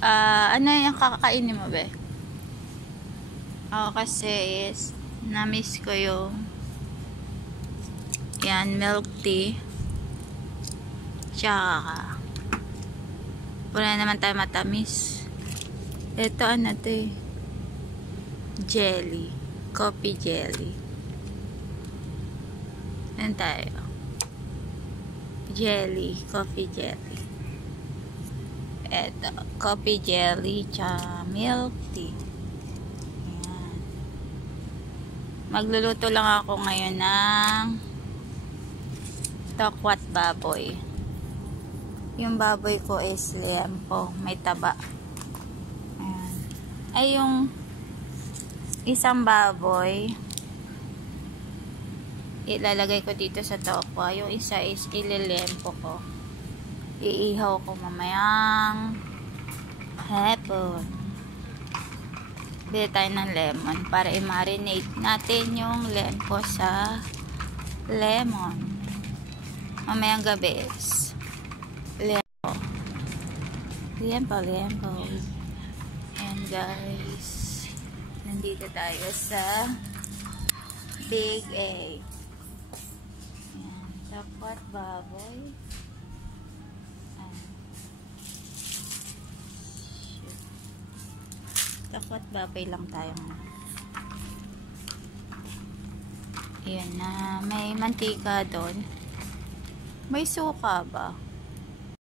Ano yung kakakainin mo, be? Ako kasi is, na-miss ko yung yan, milk tea. Tsaka, wala naman tayo matamis. Ito, ano to eh? Jelly. Coffee jelly. Ano tayo? Jelly. Coffee jelly. Ito. Coffee jelly. Tsaka milk tea. Ayan. Magluluto lang ako ngayon ng tokwat baboy. Yung baboy ko is liempo. May taba. Ayan. Ay, yung isang baboy ilalagay ko dito sa tokwa. Yung isa is ililempo ko. Iihaw ko mamayang hapon. Bili tayo ng lemon para i-marinate natin yung lempo sa lemon. Mamayang gabi is lempo. Lempo. And guys, nandito tayo sa Big A. Ayan, tapat baboy. Tapat baboy lang tayo. Ayan na, may mantika doon. May suka ba?